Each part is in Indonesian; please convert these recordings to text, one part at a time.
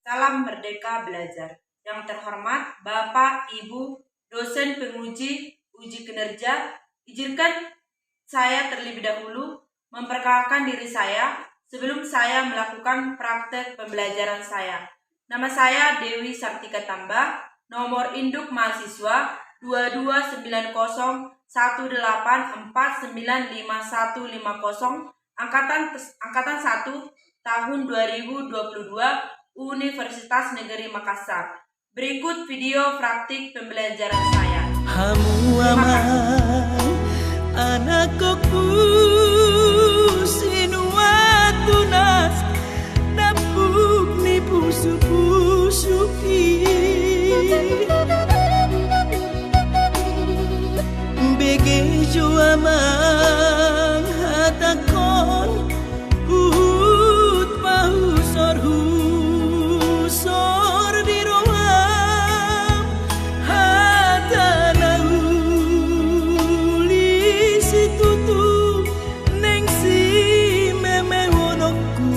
Salam Merdeka Belajar. Yang terhormat Bapak, Ibu, dosen penguji uji kinerja, izinkan saya terlebih dahulu memperkenalkan diri saya sebelum saya melakukan praktek pembelajaran saya. Nama saya Dewi Sartika Tambah, nomor induk mahasiswa 229018495150, angkatan 1 tahun 2022, Universitas Negeri Makassar. Berikut video praktik pembelajaran saya. Hamu aman anakku sinuatunas dapuk ni pusu-pusuki begejo amang hatakon hut mahusor husor di roham hatana uli situtu neng si memehonokku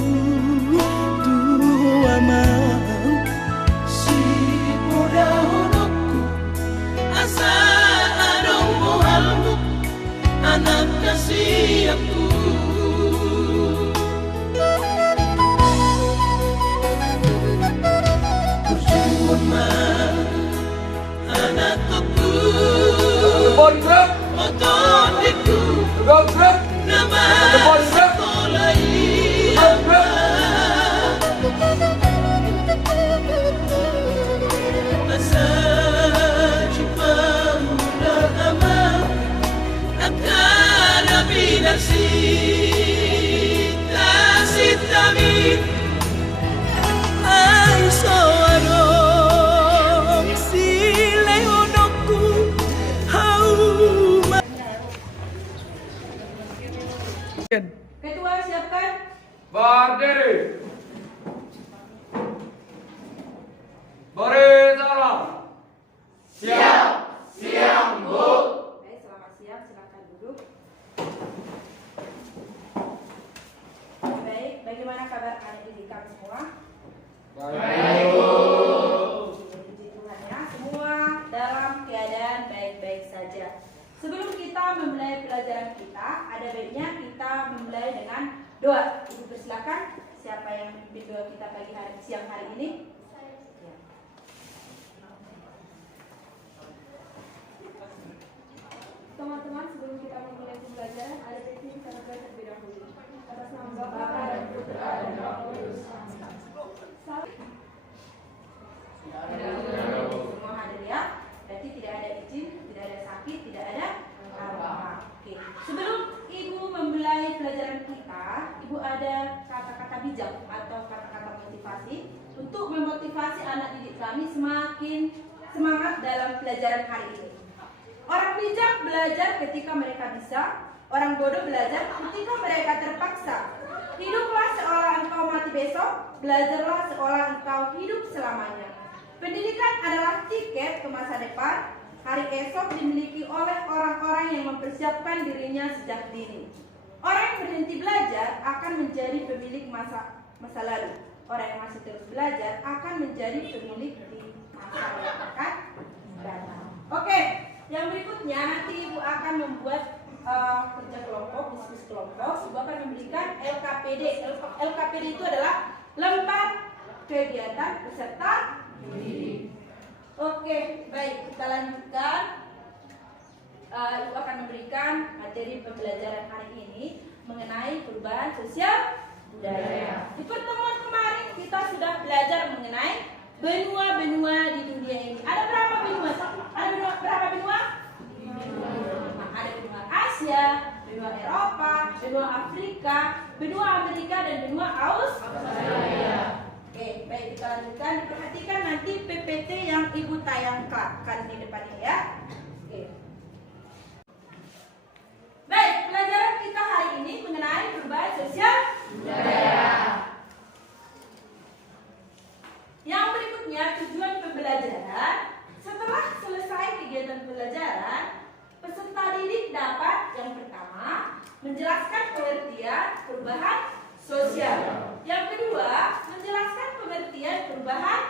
dua mang si muda honokku asa adong mohalmu anak kasih aku. Otodiku nama sekolah asa jumpa muda amat akan abinasi tasitami ay soarong silehonokku hauma. Ketua siapkan. Berdiri. Beri salam. Siap, Bu. Baik, selamat siang, silakan duduk. Baik, bagaimana kabar adik-adik kami semua? Baik, Bu. Puji Tuhan ya, semua dalam keadaan baik-baik saja. Sebelum kita memulai pelajaran kita, ada baiknya kita memulai dengan doa. Ibu persilakan, siapa yang memimpin doa kita siang hari ini? Ya. Teman-teman, sebelum kita memulai pembelajaran, ada baiknya kita berdoa terlebih dahulu. Atas nama Bapa dan Putra dan Roh Kudus. Semua hadir ya. Berarti tidak ada izin, tidak ada sakit, tidak ada apa-apa. Oke. Sebelum Ibu memulai pelajaran kita, Ibu ada kata-kata bijak atau kata-kata motivasi untuk memotivasi anak didik kami semakin semangat dalam pelajaran hari ini. Orang bijak belajar ketika mereka bisa, orang bodoh belajar ketika mereka terpaksa. Hiduplah seolah engkau mati besok, belajarlah seolah engkau hidup selamanya. Pendidikan adalah tiket ke masa depan. Hari esok dimiliki oleh orang-orang yang mempersiapkan dirinya sejak dini. Orang yang berhenti belajar akan menjadi pemilik masa lalu. Orang yang masih terus belajar akan menjadi pemilik di masa yang akan datang. Oke, yang berikutnya nanti Ibu akan membuat kerja kelompok, diskusi kelompok. Ibu akan memberikan LKPD. LKPD itu adalah lembar kegiatan peserta didik. Oke, baik, kita lanjutkan. Ibu akan memberikan materi pembelajaran hari ini mengenai perubahan sosial budaya. Di pertemuan kemarin kita sudah belajar mengenai benua-benua di dunia ini. Ada berapa benua? Berapa benua? Ada benua Asia, benua Eropa, benua Afrika, benua Amerika, dan benua Australia. Oke, baik, kita lanjutkan. Diperhatikan nanti PPT yang Ibu tayangkan di depannya ya. Oke. Baik, pelajaran kita hari ini mengenai perubahan sosial budaya. Yang berikutnya tujuan pembelajaran. Setelah selesai kegiatan pembelajaran, peserta didik dapat yang pertama menjelaskan pengertian perubahan sosial. Yang kedua, menjelaskan pengertian pengertian perubahan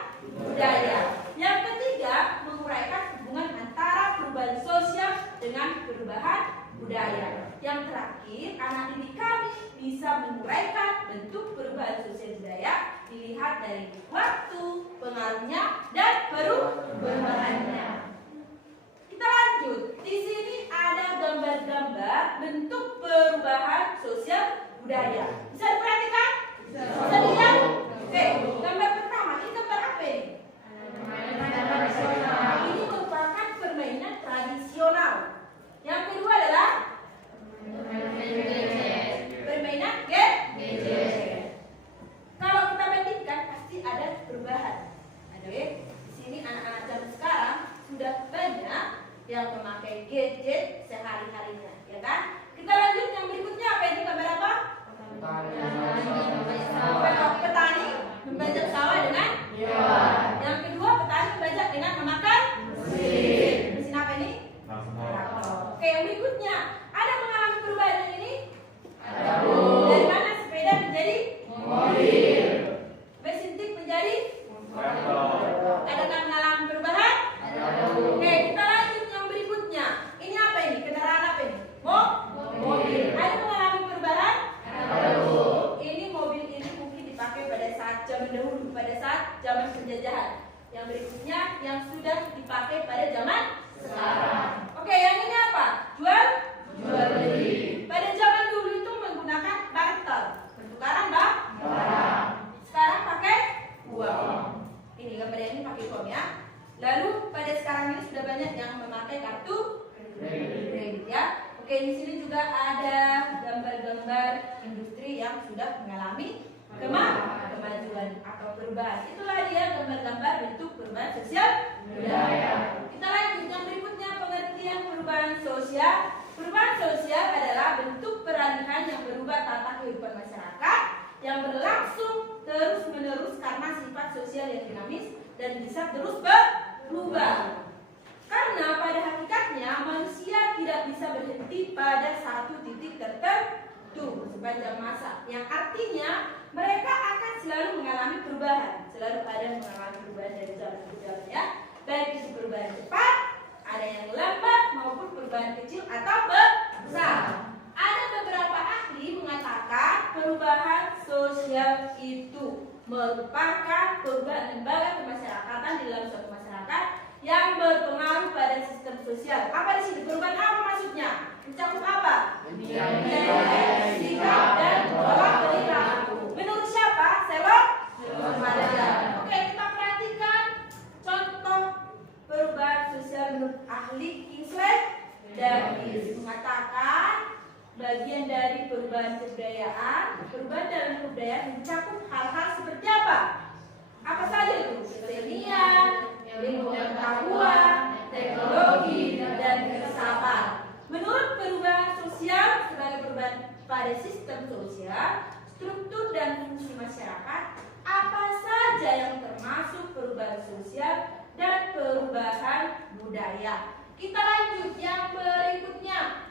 budaya. Yang ketiga, menguraikan hubungan antara perubahan sosial dengan perubahan budaya. Yang terakhir, anak didik kami bisa menguraikan bentuk perubahan sosial budaya dilihat dari waktu, pengaruhnya, dan perubahannya. Kita lanjut. Di sini ada gambar-gambar bentuk perubahan sosial budaya. Bisa diperhatikan? Bisa dilihat? Oke, gambar pertama, ini gambar apa ini? Ini merupakan permainan tradisional. Yang kedua adalah permainan gadget. Kalau kita bandingkan pasti ada perubahan. Oke, di sini anak-anak zaman sekarang sudah banyak yang memakai gadget sehari-harinya, ya kan? Kita lanjut yang berikutnya, apa ini gambar apa? Petani membajak sawah dengan hewan. Yang kedua, petani membajak dengan memakan mesin. Mesin apa ini? Oke, yang berikutnya, ada mengalami perubahan yang ini? Dari mana sepeda menjadi mobil? Mesin tip menjadi? Adakah mengalami perubahan? Oke, kita lanjut yang berikutnya. Ini apa ini? Kendaraan apa ini? Mobil. Ada mengalami perubahan? Ini mobil ini mungkin dipakai pada saat zaman dahulu, pada saat zaman penjajahan. Yang berikutnya yang sudah dipakai pada zaman sekarang. Oke, yang ini apa? Jual beli. Pada zaman dulu itu menggunakan barter, pertukaran barang. Sekarang pakai uang. Ini gambar ini pakai uang ya. Lalu pada sekarang ini sudah banyak yang memakai kartu kredit ya. Oke, di sini juga ada gambar-gambar industri yang sudah mengalami kemajuan atau perubahan. Itulah dia gambar-gambar bentuk perubahan sosial budaya. Kita lanjut yang berikutnya, pengertian perubahan sosial. Perubahan sosial adalah bentuk peralihan yang berubah tata kehidupan masyarakat yang berlangsung terus-menerus karena sifat sosial yang dinamis dan bisa terus berubah. Karena pada hakikatnya manusia tidak bisa berhenti pada satu titik tertentu sepanjang masa, yang artinya mereka akan selalu mengalami perubahan, selalu ada mengalami perubahan dari zaman ke zaman ya, baik itu perubahan cepat, ada yang lambat maupun perubahan kecil atau besar. Ada beberapa ahli mengatakan perubahan sosial itu merupakan perubahan lembaga kemasyarakatan di dalam suatu masyarakat yang berpengaruh pada sistem sosial. Apa di sini? Perubahan apa maksudnya? Mencakup apa? Nilai, sikap, dan pola perilaku. Menurut siapa? Selok Madara. Oke, kita perhatikan contoh perubahan sosial menurut ahli Kingsley Davis mengatakan bagian dari perubahan kebudayaan. Perubahan dalam kebudayaan mencakup hal-hal seperti apa? Apa saja itu? Kesenian, ilmu pengetahuan, teknologi, dan filsafat. Menurut perubahan sosial sebagai perubahan pada sistem sosial, struktur dan fungsi masyarakat, apa saja yang termasuk perubahan sosial dan perubahan budaya. Kita lanjut yang berikutnya.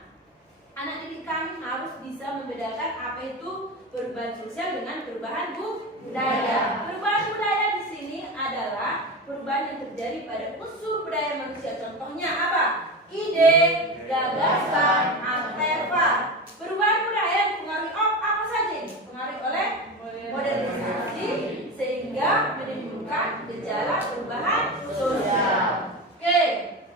Anak didik kami harus bisa membedakan apa itu perubahan sosial dengan perubahan budaya. Perubahan budaya di sini adalah perubahan yang terjadi pada unsur budaya manusia. Contohnya apa? Ide, gagasan, artefak. Perubahan budaya dipengaruhi apa saja ini? Dipengaruhi oleh modernisasi sehingga menimbulkan gejala perubahan sosial. Oke,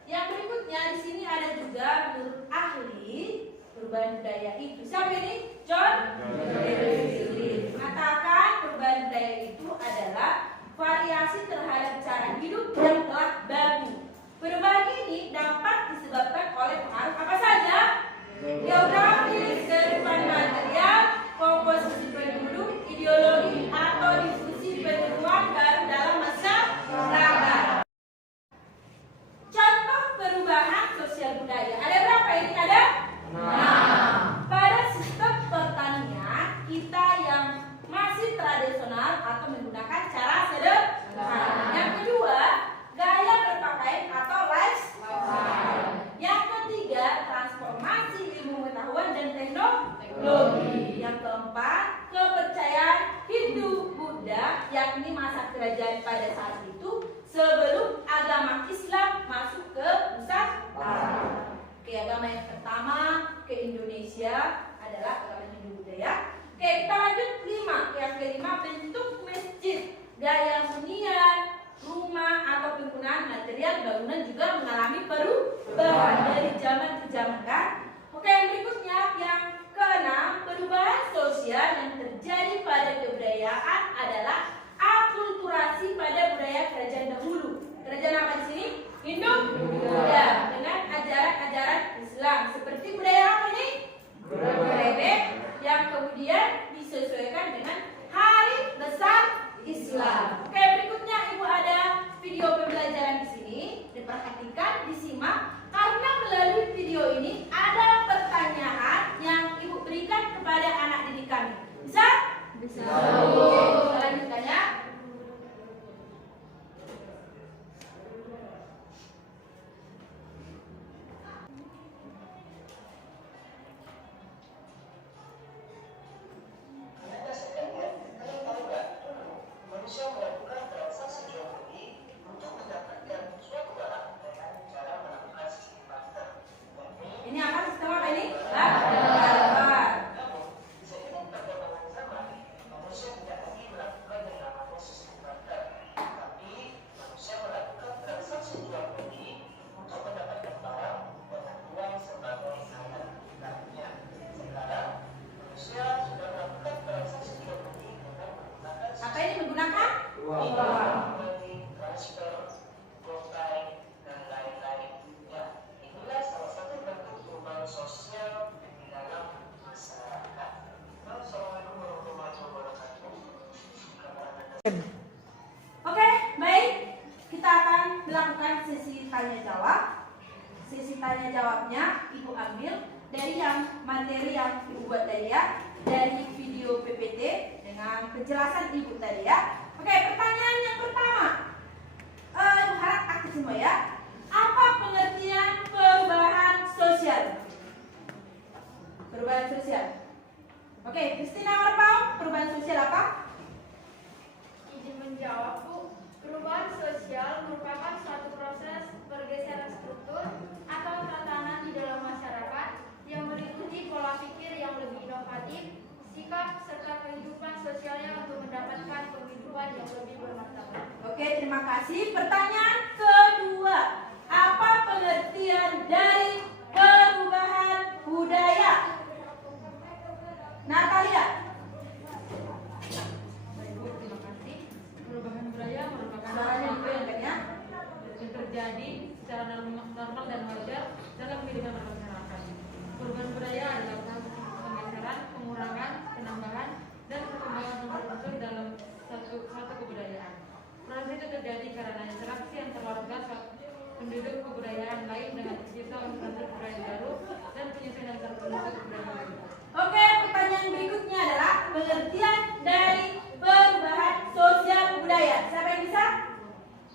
yang berikutnya di sini ada juga menurut ahli perubahan budaya itu. Siapa ini? John Lewis mengatakan perubahan budaya itu adalah variasi terhadap cara hidup yang telah baku. Perubahan ini dapat disebabkan oleh pengaruh apa saja? Geografis, kehidupan material, komposisi penduduk, kerajaan pada saat itu sebelum agama Islam masuk ke Nusantara. Oke, agama yang pertama ke Indonesia adalah agama Hindu Buddha. Oke, kita lanjut 5. Yang kelima, bentuk masjid, gaya hunian, rumah atau penggunaan material bangunan juga mengalami perubahan dari zaman ke zaman kan. Oke, yang berikutnya yang keenam, perubahan sosial yang terjadi pada kebudayaan adalah akulturasi pada budaya kerajaan dahulu. Kerajaan apa di sini? Hindu Buddha dengan ajaran-ajaran Islam seperti budaya apa ini? Budaya yang kemudian disesuaikan dengan hari besar Islam. Oke, berikutnya Ibu ada video pembelajaran di sini. Diperhatikan, disimak karena melalui video ini ada pertanyaan yang Ibu berikan kepada anak didik kami. Bisa? Bisa. Kita lanjutkan ya. Ini apa sistem apa ini? Barter. Apa ini menggunakan? Uang. Oke, baik. Kita akan melakukan sesi tanya jawab. Sesi tanya jawabnya Ibu ambil dari yang materi yang Ibu buat tadi ya, dari video PPT dengan penjelasan Ibu tadi ya. Oke, pertanyaan yang pertama. Ibu harap aktif semua ya. Apa pengertian perubahan sosial? Perubahan sosial. Oke, Christina Marpau, perubahan sosial apa? Izin menjawab, Bu. Perubahan sosial merupakan suatu proses pergeseran struktur atau tatanan di dalam masyarakat yang meliputi pola pikir yang lebih inovatif, sikap serta kehidupan sosialnya untuk mendapatkan penghidupan yang lebih bermartabat. Oke, terima kasih. Pertanyaan kedua, apa pengertian dari perubahan budaya? Natalia. Terima kasih. Perubahan budaya merupakan Suaranya sesuatu digoyangkan ya. yang terjadi secara normal dan wajar dalam kehidupan masyarakat. Perubahan budaya adalah proses penggeseran, pengurangan, penambahan, dan perkembangan unsur dalam suatu kebudayaan. Proses itu terjadi karena interaksi antar warga penduduk kebudayaan lain dengan tercipta unsur budaya baru dan penyesuaian antar penduduk kebudayaan baru. Oke, pertanyaan berikutnya adalah pengertian dari perubahan sosial budaya. Siapa yang bisa?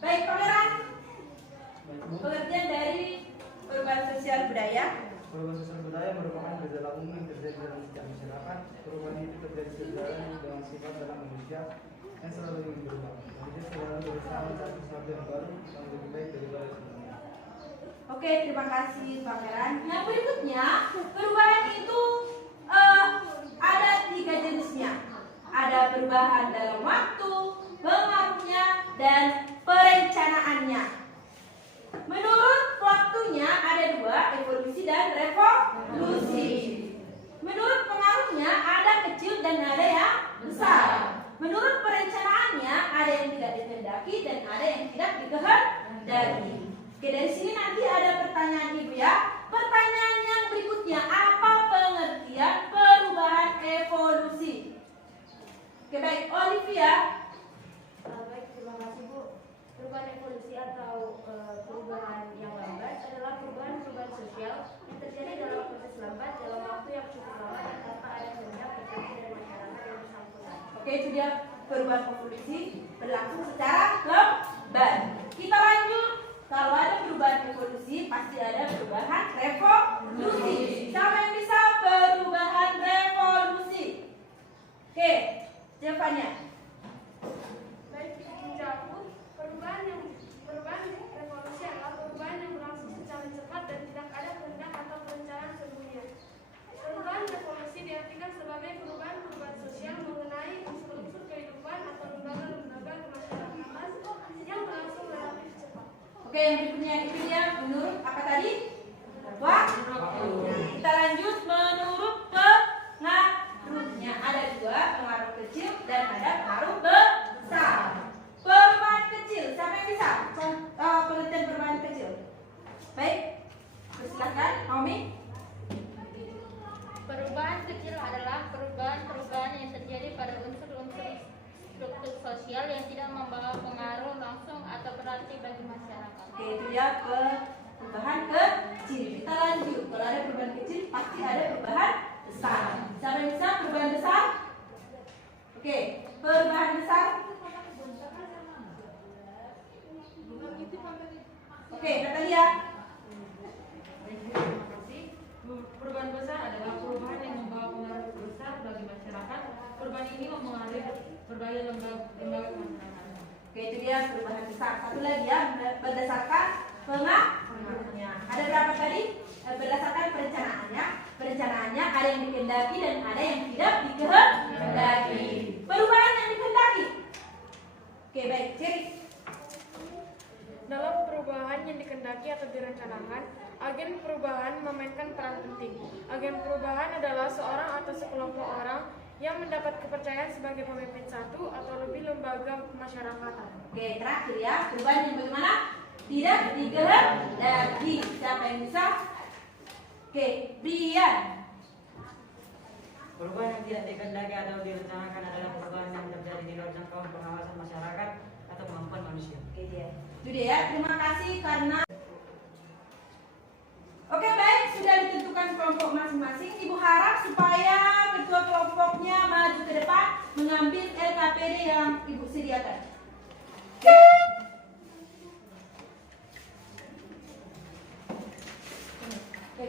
Baik, Pangeran. Pengertian dari perubahan sosial budaya. Perubahan sosial budaya merupakan gejala umum yang terjadi dalam setiap masyarakat. Perubahan itu terjadi sejalan dengan sifat dalam manusia yang selalu ingin berubah. Manusia selalu berusaha mencari sesuatu yang baru yang lebih baik daripada sebelumnya. Oke, terima kasih Pangeran. Yang berikutnya, perubahan itu ada 3 jenisnya. Ada perubahan dalam waktu, pengaruhnya, dan perencanaannya. Menurut waktunya ada 2, evolusi dan revolusi. Menurut pengaruhnya ada kecil dan ada yang besar. Menurut perencanaannya ada yang tidak dikehendaki dan ada yang tidak dikehendaki. Oke, dari sini nanti ada pertanyaan Ibu ya. Pertanyaan yang berikutnya, apa pengertian perubahan evolusi? Oke, baik, Olivia. Baik, terima kasih, Bu. Perubahan evolusi atau perubahan yang lambat adalah perubahan-perubahan sosial yang terjadi dalam proses lambat dalam waktu yang cukup lama dan tanpa ada kehendak tertentu dari masyarakat yang bersangkutan. Oke, itu dia perubahan evolusi berlangsung secara lambat. Kita lanjut. Kalau ada perubahan evolusi, pasti ada perubahan revolusi. Siapa yang bisa perubahan revolusi? Oke, jawabannya. Baik, menjawabku, perubahan revolusi adalah perubahan yang berlangsung secara cepat dan tidak ada kehendak atau perencanaan sebelumnya. Perubahan revolusi diartikan sebagai perubahan sosial mengenai unsur-unsur kehidupan atau lembaga-lembaga kemasyarakatan yang berlangsung relatif cepat. Oke, yang berikutnya itu dia menurut apa tadi? Waktu. Kita lanjut menurut pengaruhnya. Ada dua, pengaruh kecil dan ada pengaruh besar. Perubahan kecil, siapa yang bisa? Penelitian perubahan kecil. Baik, silakan, Naomi. Perubahan kecil adalah perubahan-perubahan yang terjadi pada unsur-unsur struktur sosial yang tidak membawa pengaruh langsung atau berarti bagi masyarakat. Oke, itu ya perubahan kecil. Kita lanjut. Kalau ada perubahan kecil, pasti ada perubahan besar. Siapa yang bisa perubahan besar? Oke, perubahan besar. Oke, Natalia. Terima kasih. Perubahan besar adalah perubahan yang membawa pengaruh besar bagi masyarakat. Perubahan ini mempengaruhi berbagai lembaga masyarakat. Oke, itu dia perubahan besar. Satu lagi ya, berdasarkan pengaruhnya. Ada berapa tadi? Berdasarkan perencanaannya. Perencanaannya ada yang dikehendaki dan ada yang tidak dikehendaki. Perubahan yang dikehendaki. Oke, baik. Ciri. Dalam perubahan yang dikehendaki atau direncanakan, agen perubahan memainkan peran penting. Agen perubahan adalah seorang atau sekelompok orang yang mendapat kepercayaan sebagai pemimpin satu atau lebih lembaga pemasyarakatan. Oke, terakhir ya, perubahan yang bagaimana? Tidak dikehendaki. Siapa yang bisa? Oke, Brian. Perubahan yang tidak dikehendaki atau direncanakan adalah perubahan yang terjadi di luar jangkauan pengawasan masyarakat atau kemampuan manusia. Oke, dia. Itu dia ya. Terima kasih karena Oke, baik, sudah ditentukan kelompok masing-masing. Ibu harap supaya ketua kelompoknya maju ke depan mengambil LKPD yang Ibu sediakan. Oke. Oke.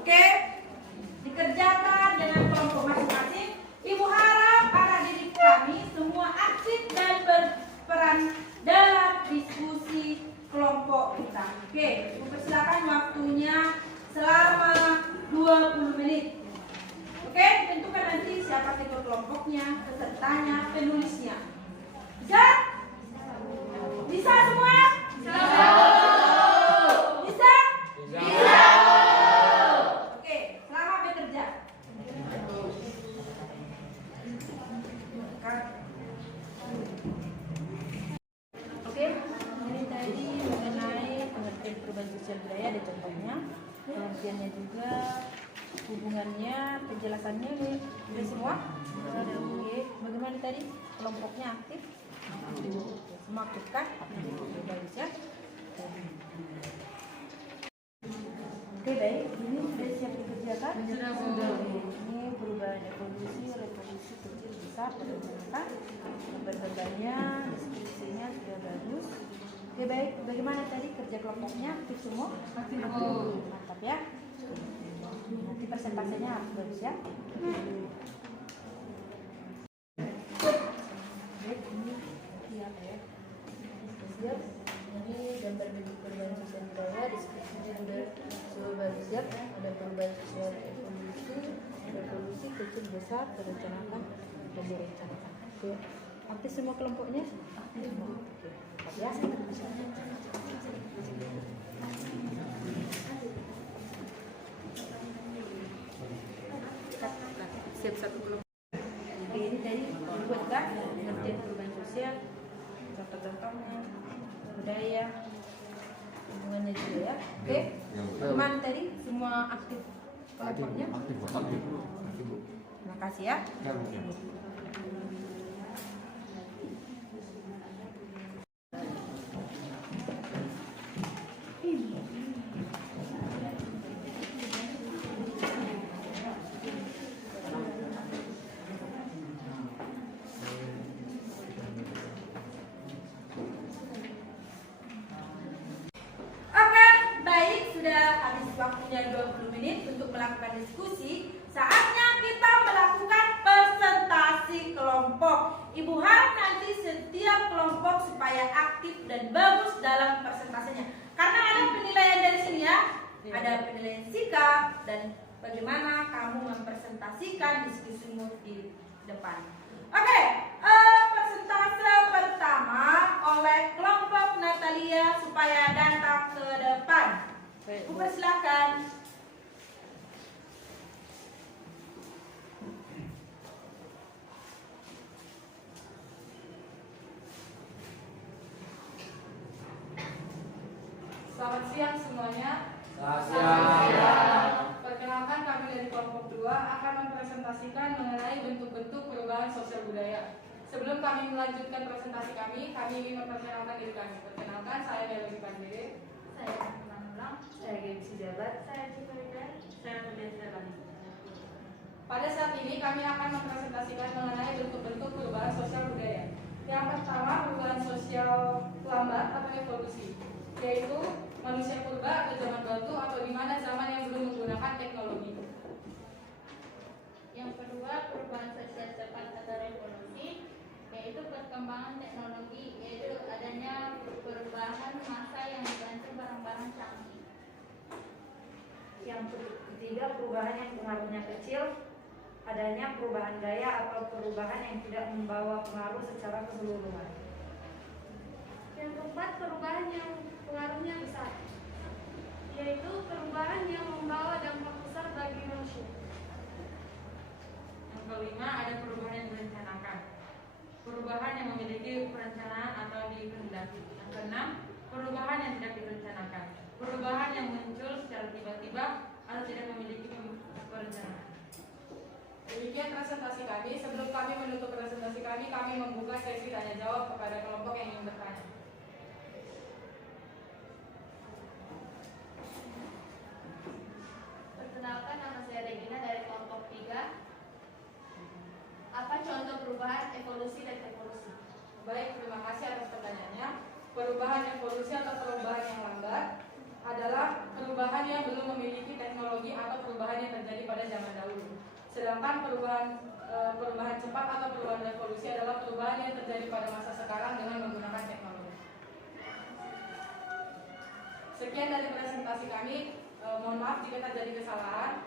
Oke, dikerjakan dengan kelompok masing-masing. Ibu harap para didik kami semua aktif dan berperan dalam diskusi kelompok kita. Oke, Ibu persilakan waktunya selama 20 menit. Oke, tentukan nanti siapa ketua kelompoknya, pesertanya, penulisnya. Bisa? Bisa semua? Bisa. Bisa? Bisa. Oke, selamat bekerja. Oke, ini tadi mengenai pengertian perubahan sosial budaya, ada contohnya, pengertiannya juga, hubungannya, penjelasannya nih, udah semua? Oke, bagaimana tadi kelompoknya aktif? Semua aktif kan? Oke, bagus ya. Oke, baik, ini sudah siap dikerjakan? Sudah. Ini perubahan revolusi kecil besar, perencanakan, gambar-gambarnya, deskripsinya sudah bagus. Oke, baik, bagaimana tadi kerja kelompoknya? Aktif semua? Aktif. Mantap ya. Nanti persentasenya harus bagus ya. Baik, ini siap ya. Siap. Ini gambar bentuk perubahan sosial budaya, deskripsinya sudah bagus ya. Ada perubahan sosial revolusi kecil besar, perencanakan dan direncanakan. Oke, aktif semua kelompoknya? Aktif semua. Oke, ya. Siap satu kelompok. Oke, ini tadi buatkan pengertian perubahan sosial, contoh-contohnya, budaya, hubungannya juga ya. Oke, teman tadi semua aktif kelompoknya? Aktif. Terima kasih ya. Oke, baik, sudah habis waktunya 20 menit untuk melakukan diskusi. Saatnya kita melakukan presentasi kelompok. Ibu harap nanti setiap kelompok supaya aktif dan bagus dalam presentasinya. Karena ada penilaian dari sini ya. Ada penilaian sikap dan bagaimana kamu mempresentasikan diskusimu di depan. Oke, persentase pertama oleh kelompok Natalia supaya datang ke depan. Ibu persilakan. Selamat siang semuanya. Perkenalkan, kami dari kelompok 2 akan mempresentasikan mengenai bentuk-bentuk perubahan sosial budaya. Sebelum kami melanjutkan presentasi kami ingin memperkenalkan diri kami. Perkenalkan, saya Melody Pandere. Saya Teman Ulang. Saya Gengsi Jabat. Saya Ciprian. Saya Pendidikan Bani. Pada saat ini kami akan mempresentasikan mengenai bentuk-bentuk perubahan sosial budaya. Yang pertama, perubahan sosial lambat atau evolusi, yaitu manusia purba atau zaman batu atau di mana zaman yang belum menggunakan teknologi. Yang kedua, perubahan sosial cepat atau revolusi, yaitu perkembangan teknologi, yaitu adanya perubahan massa yang dibantu barang-barang canggih. Yang ketiga, perubahan yang pengaruhnya kecil, adanya perubahan gaya atau perubahan yang tidak membawa pengaruh secara keseluruhan. Yang keempat, perubahan yang pengaruhnya besar, yaitu perubahan yang membawa dampak besar bagi manusia. Yang kelima, ada perubahan yang direncanakan, perubahan yang memiliki perencanaan atau dikehendaki. Yang keenam, perubahan yang tidak direncanakan, perubahan yang muncul secara tiba-tiba atau tidak memiliki perencanaan. Demikian presentasi kami. Sebelum kami menutup presentasi kami membuka sesi tanya jawab kepada kelompok yang ingin bertanya. Perkenalkan, nama saya Regina dari kelompok 3. Apa contoh perubahan evolusi dan evolusi? Baik, terima kasih atas pertanyaannya. Perubahan evolusi atau perubahan yang lambat adalah perubahan yang belum memiliki teknologi atau perubahan yang terjadi pada zaman dahulu. Sedangkan perubahan cepat atau perubahan revolusi adalah perubahan yang terjadi pada masa sekarang dengan menggunakan teknologi. Sekian dari presentasi kami. Mohon maaf jika terjadi kesalahan.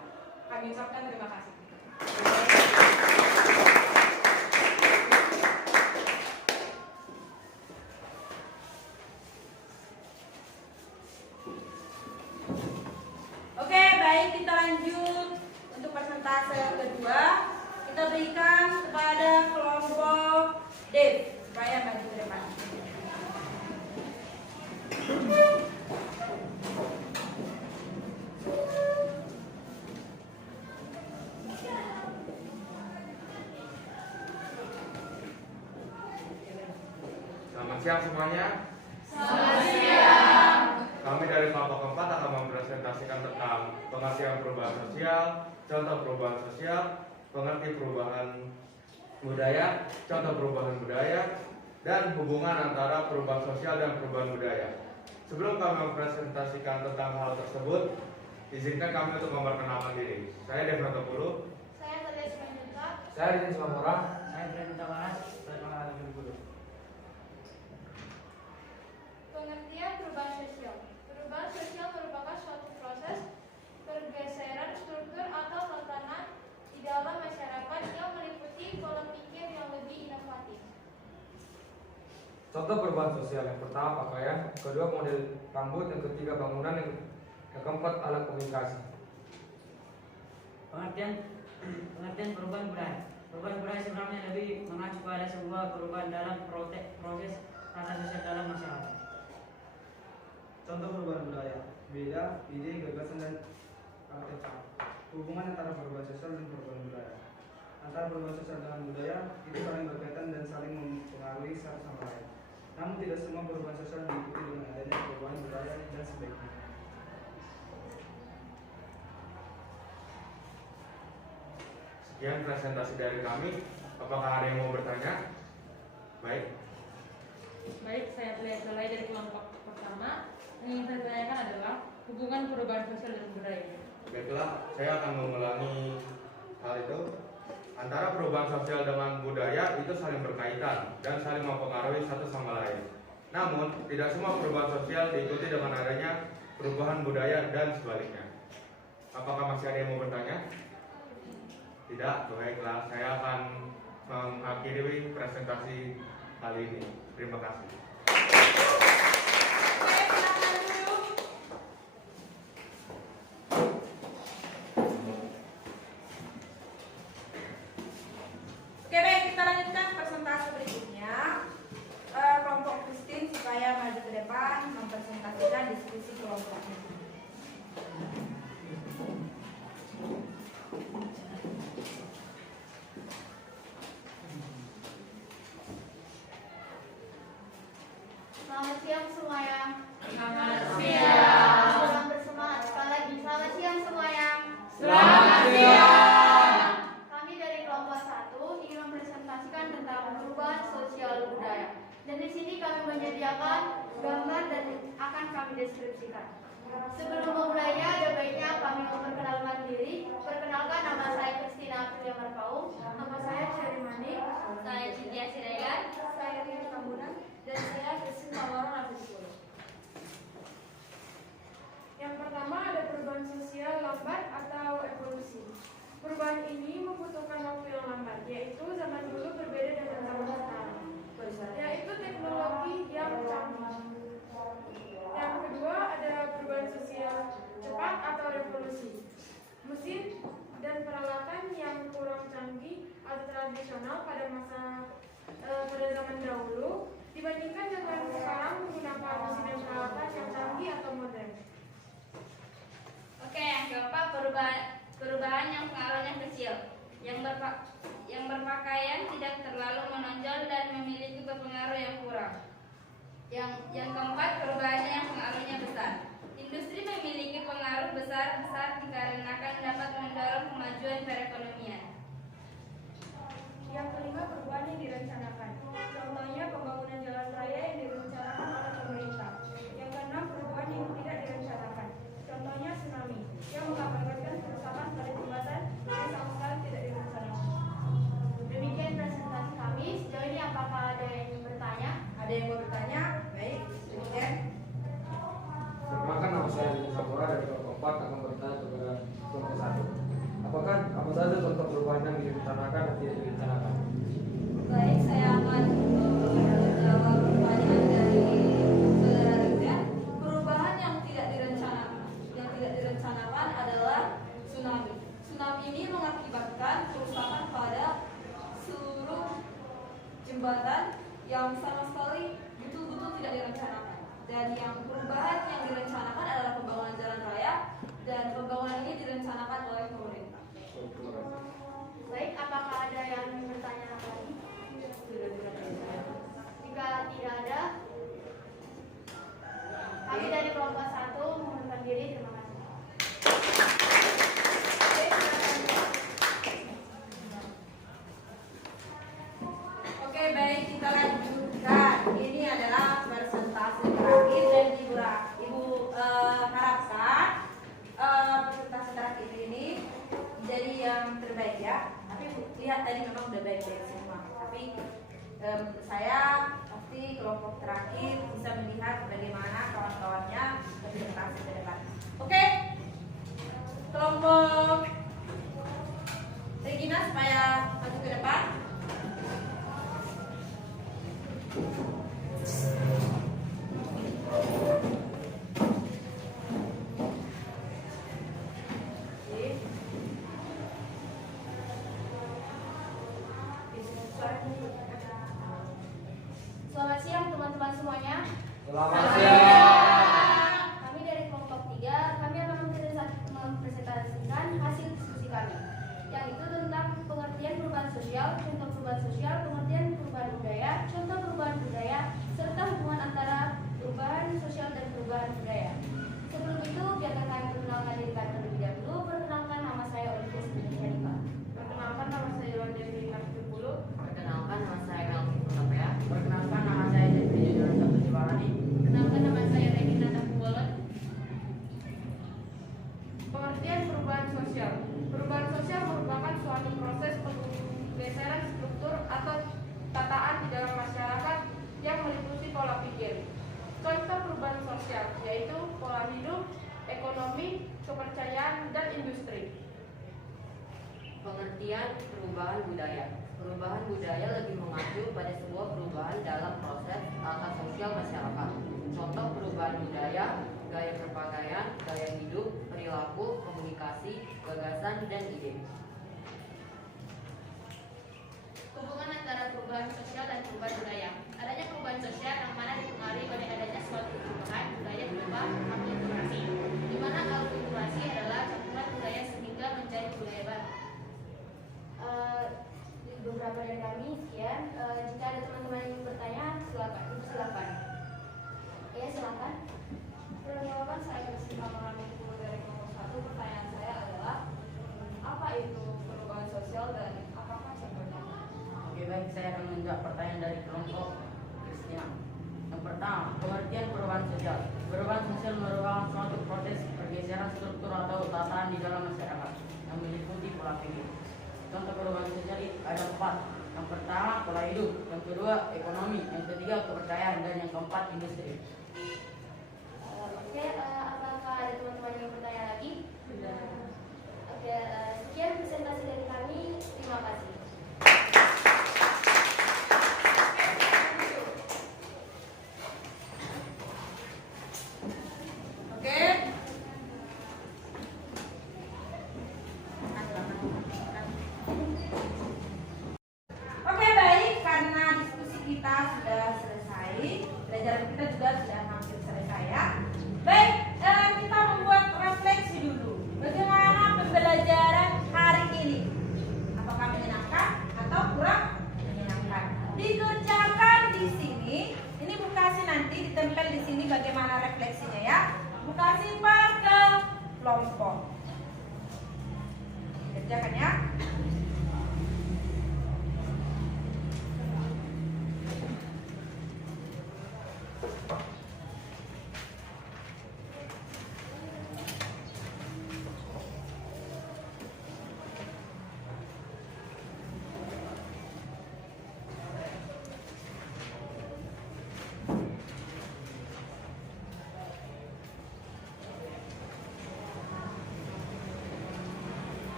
Kami ucapkan terima kasih. Oke, baik, kita lanjut untuk persentase kedua. Kita berikan kepada kelompok D supaya maju ke depan. Selamat siang semuanya. Selamat siang. Kami dari kelompok 4 akan mempresentasikan tentang pengertian perubahan sosial, contoh perubahan sosial, pengerti perubahan budaya, contoh perubahan budaya, dan hubungan antara perubahan sosial dan perubahan budaya. Sebelum kami mempresentasikan tentang hal tersebut, izinkan kami untuk memperkenalkan diri. Saya Devra Topulu. Saya Telia Simanjuntak. Saya Rizin Simamora. Saya Brenda Tawaras. Saya mengalami dulu. Pengertian perubahan sosial. Perubahan sosial merupakan suatu proses pergeseran struktur atau tatanan di dalam masyarakat yang meliputi pola pikir yang lebih inovatif. Contoh perubahan sosial: yang pertama pakaian, kedua model rambut, yang ketiga bangunan, yang keempat alat komunikasi. Pengertian perubahan budaya. Perubahan budaya sebenarnya lebih mengacu pada sebuah perubahan dalam proses tata sosial dalam masyarakat. Contoh perubahan budaya: beda, ide, gagasan, dan artefak. Hubungan antara perubahan sosial dan perubahan budaya. Antara perubahan sosial dengan budaya itu saling berkaitan dan saling mempengaruhi satu sama lain. Namun tidak semua perubahan sosial diikuti dengan adanya perubahan budaya dan sebaliknya. Sekian presentasi dari kami. Apakah ada yang mau bertanya? Baik. Baik, saya Telia dari kelompok pertama. Yang ingin saya tanyakan adalah hubungan perubahan sosial dan budaya. Baiklah, saya akan mengulangi hal itu. Antara perubahan sosial dengan budaya itu saling berkaitan dan saling mempengaruhi satu sama lain. Namun, tidak semua perubahan sosial diikuti dengan adanya perubahan budaya dan sebaliknya. Apakah masih ada yang mau bertanya? Tidak? Baiklah, saya akan mengakhiri presentasi kali ini. Terima kasih. Oke, silakan dulu. Oke, baik, kita lanjutkan presentasi berikutnya. Kelompok Christine supaya maju ke depan mempresentasikan diskusi kelompoknya. Selamat siang semuanya. Selamat siang. Selamat bersemangat sekali lagi. Selamat siang semuanya. Selamat siang. Kami dari kelompok 1 ingin mempresentasikan tentang perubahan sosial budaya. Dan di sini kami menyediakan gambar dan akan kami deskripsikan. Sebelum memulainya, ada baiknya kami memperkenalkan diri. Perkenalkan, nama saya Christina Aprilia Marpaung. Nama saya Cherry Manik. Saya Cynthia Siregar. Saya Rini Tambunan. Dan saya Christine Tawaran Abdul. Yang pertama ada perubahan sosial lambat atau evolusi. Perubahan ini membutuhkan waktu yang lambat, yaitu zaman dulu berbeda dengan zaman sekarang, yaitu teknologi yang canggih. Yang kedua ada perubahan sosial cepat atau revolusi. Mesin dan peralatan yang kurang canggih atau tradisional pada zaman dahulu dibandingkan dengan sekarang menggunakan mesin dan peralatan yang canggih atau modern. Oke, yang keempat perubahan yang pengaruhnya kecil, yang berpakaian tidak terlalu menonjol dan memiliki pengaruh yang kurang. Yang keempat perubahannya yang pengaruhnya besar. Industri memiliki pengaruh besar dikarenakan dapat mendorong kemajuan perekonomian. Yang kelima perubahan yang direncanakan. Contohnya pembangunan jalan raya yang direncanakan oleh pemerintah. Yang keenam perubahan yang tidak direncanakan. Contohnya tsunami yang mengakibatkan kerusakan pada jembatan yang sama sekali tidak direncanakan. Demikian presentasi kami. Sejauh ini apakah ada yang ingin bertanya? Ada yang mau bertanya? Baik, silakan. Perkenalkan, nama saya Rini Sabora dari kelompok 4 akan bertanya kepada kelompok 1. Apakah apa saja contoh perubahan yang direncanakan dan tidak direncanakan? Baik, saya akan menjawab pertanyaan dari saudara Reza. Perubahan yang tidak direncanakan adalah tsunami. Tsunami ini mengakibatkan kerusakan pada seluruh jembatan yang sama sekali betul-betul tidak direncanakan. Dan yang perubahan yang direncanakan adalah pembangunan jalan raya, dan pembangunan ini direncanakan oleh pemerintah. Baik, apakah ada yang ingin bertanya lagi? Jika tidak ada, kami dari kelompok 1 mengundurkan diri. Terima kasih. Oke, baik, kita lanjutkan. Ini adalah presentasi terakhir dan Ibu harapkan presentasi terakhir ini jadi yang terbaik ya. Tapi lihat tadi memang udah baik-baik semua. Tapi saya pasti kelompok terakhir bisa melihat bagaimana kawan-kawannya berprestasi ke depan. Oke, kelompok Regina supaya maju ke depan. Selamat siang teman-teman semuanya. Selamat siang. Kami dari kelompok 3, kami akan mempresentasikan hasil diskusi kami, yaitu tentang pengertian perubahan sosial, pola hidup, ekonomi, kepercayaan, dan industri. Pengertian perubahan budaya. Perubahan budaya lebih mengacu pada sebuah perubahan dalam proses tata sosial masyarakat. Contoh perubahan budaya, gaya berpakaian, gaya hidup, perilaku, komunikasi, gagasan, dan ide. Hubungan antara perubahan sosial dan perubahan budaya. Adanya perubahan sosial yang mana dipengaruhi oleh adanya suatu perubahan budaya berupa akulturasi, di mana akulturasi adalah campuran budaya sehingga menjadi budaya baru. Beberapa dari kami sekian. Jika ada teman-teman yang ingin bertanya, silakan. Ya, silakan. Perkenalkan, saya Kristina Mengaminku dari kelompok 1. Pertanyaan saya adalah, apa itu perubahan sosial dan apakah contohnya? Oke, baik, saya akan menjawab pertanyaan dari kelompok Kristina. Yang pertama, pengertian perubahan sosial. Perubahan sosial merupakan suatu proses pergeseran struktur atau tataan di dalam masyarakat yang meliputi pola pikir. Contoh perubahan sosial ada 4. Yang pertama, pola hidup. Yang kedua, ekonomi. Yang ketiga, kepercayaan. Dan yang keempat, industri. Oke, apakah ada teman-teman yang bertanya lagi? Oke, sekian presentasi dari kami. Terima kasih. Oke. Oke, baik, karena diskusi kita sudah selesai, pelajaran kita juga sudah hampir selesai ya. Baik,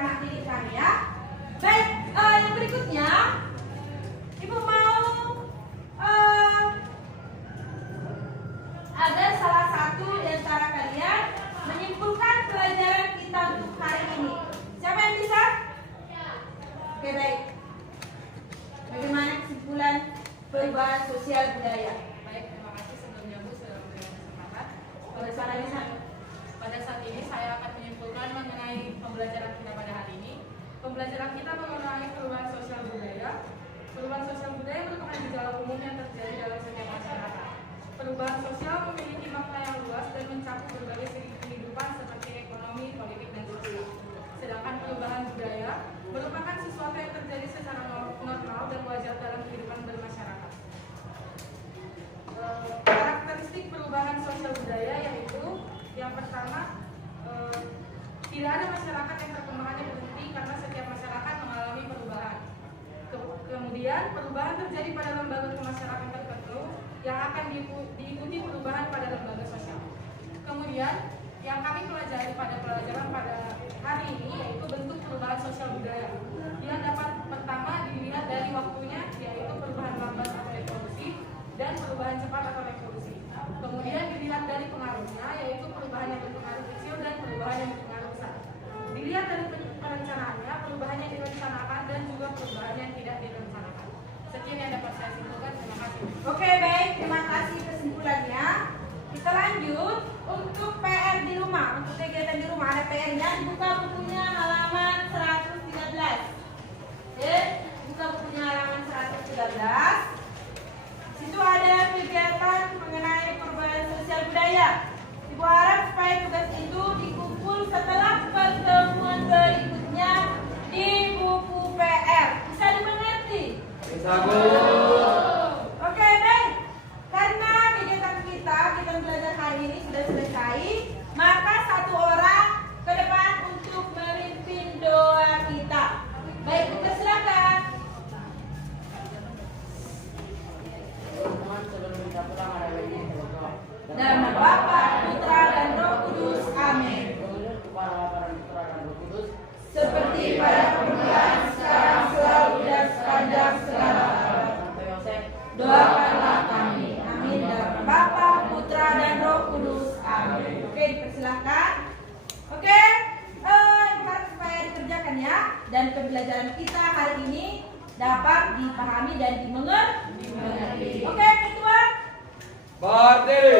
anak didik kami ya. Baik, yang berikutnya Ibu mau ada salah satu di antara kalian menyimpulkan pelajaran kita untuk hari ini. Siapa yang bisa? Oke, baik. Bagaimana kesimpulan perubahan sosial budaya? Baik, terima kasih sebelumnya Bu sudah memberikan kesempatan. Pada saat ini saya akan menyimpulkan mengenai pembelajaran kita pada hari ini. Pembelajaran kita mengenai perubahan sosial budaya. Perubahan sosial budaya merupakan gejala umum yang terjadi dalam setiap masyarakat. Perubahan sosial memiliki makna yang luas dan mencakup berbagai segi kehidupan seperti ekonomi, politik, dan sosial. Sedangkan perubahan budaya merupakan sesuatu yang terjadi secara normal dan wajar dalam kehidupan bermasyarakat. Karakteristik perubahan sosial budaya yaitu yang pertama, tidak ada masyarakat yang perkembangannya berhenti karena setiap masyarakat mengalami perubahan. Kemudian perubahan terjadi pada lembaga kemasyarakatan tertentu yang akan diikuti perubahan pada lembaga sosial. Kemudian yang kami pelajari pada pelajaran pada hari ini yaitu bentuk perubahan sosial budaya yang dapat pertama dilihat dari waktunya, yaitu perubahan lambat atau evolusi dan perubahan cepat atau revolusi. Kemudian dilihat dari pengaruhnya, yaitu perubahan yang berpengaruh kecil dan perubahan yang berpengaruh besar. Dilihat dari perencanaannya, perubahan yang direncanakan dan juga perubahan yang tidak direncanakan. Sekian yang dapat saya simpulkan. Terima kasih. Oke, baik, terima kasih kesimpulannya. Kita lanjut untuk PR di rumah. Untuk kegiatan di rumah ada PR-nya. Buka bukunya halaman 113. Buka bukunya halaman 113. Situ ada kegiatan mengenai perubahan sosial budaya. Ibu harap supaya tugas itu dikumpul setelah pertemuan berikutnya di buku PR. Bisa dimengerti? Bisa, Bu. Oke, baik. Karena kegiatan kita belajar hari ini sudah selesai, maka satu orang ke depan untuk memimpin doa kita. Baik, silakan. Teman-teman, sebelum kita pulang ada baiknya kita berdoa. Nama Bapa, Putra, dan Roh Kudus. Amin. Kemudian kepada Bapa dan Putra dan Roh Kudus, Seperti pada permulaan, sekarang, selalu, dan sepanjang segala abad. Santo Yosef, Doakanlah kami. Amin. Dalam Bapa, Putra, dan Roh Kudus. Amin. Oke, dipersilakan. Oke, harap supaya dikerjakan ya. Dan pembelajaran kita hari ini dapat dipahami dan dimengerti. Oke, ketua. Berdiri.